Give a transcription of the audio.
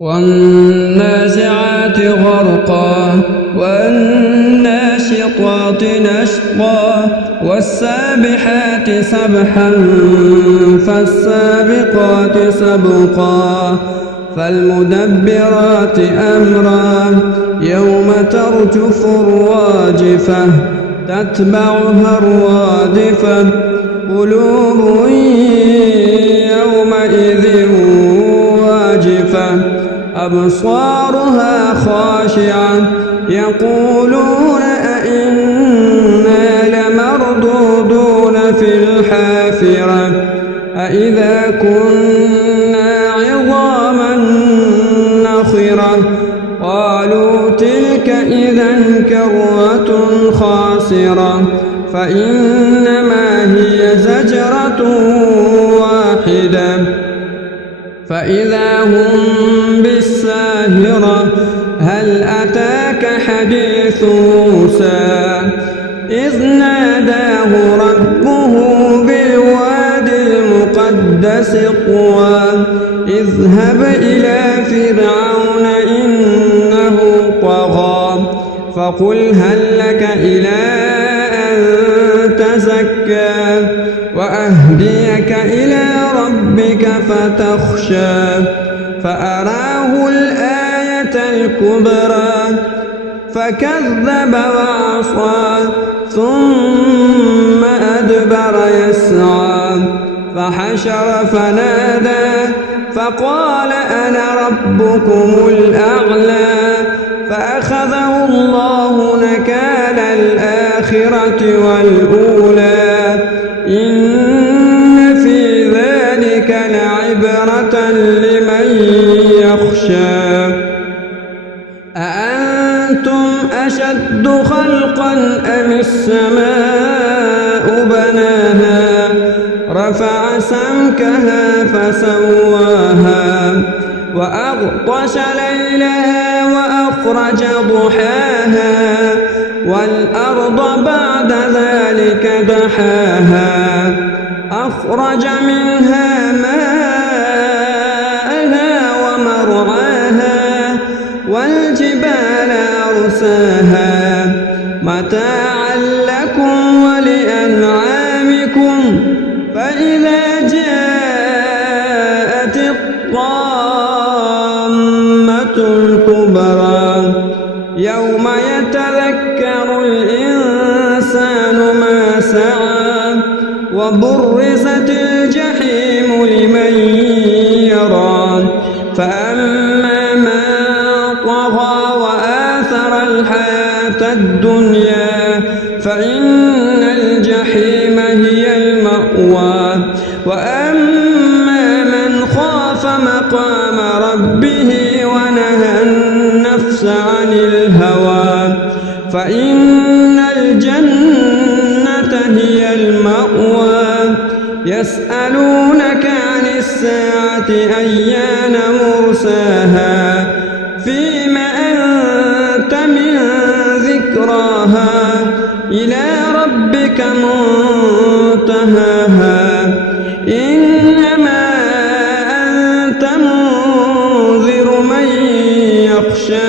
والنازعات غرقا والناشطات نشطا والسابحات سبحا فالسابقات سبقا فالمدبرات أمرا يوم ترجف الراجفة تتبعها الرادفة قلوب يومئذ واجفة أبصارها خاشعة يقولون أئنا لمردودون في الحافرة أئذا كنا عظاما نخرة قالوا تلك إذا كرة خاسرة فإنما هي زجرة واحدة فإذا هم بالساهرة هل أتاك حديث موسى إذ ناداه ربه بالواد المقدس طوى اذهب إلى فرعون إنه طغى فقل هل لك إلى أن تزكى وأهديك إلى ربك فتخشى فأراه الآية الكبرى فكذب وعصى ثم أدبر يسعى فحشر فنادى فقال أنا ربكم الأعلى فأخذه الله نكال الآخرة والأولى إن في ذلك لعبرة لمن يخشى أأنتم أشد خلقا أم السماء بناها رفع سمكها فسواها وأغطش ليلها وأخرج ضحاها والأرض بعد ذلك دحاها أخرج منها ماءها ومرعاها والجبال أرساها متاعا لكم ولأنعامكم فإذا جاءت الطامة الكبرى يوم يتذكر الإنسان ما سعى وبرزت الجحيم لمن يرى فأما من طغى وآثر الحياة الدنيا فإن الجحيم هي المأوى وأما من خاف مقام ربه ونهى النفس عن الهوى فإن الجنة هي المأوى يسألونك عن الساعة أيان مرساها فيم أنت من ذكراها إلى ربك منتهاها إنما أنت منذر من يخشى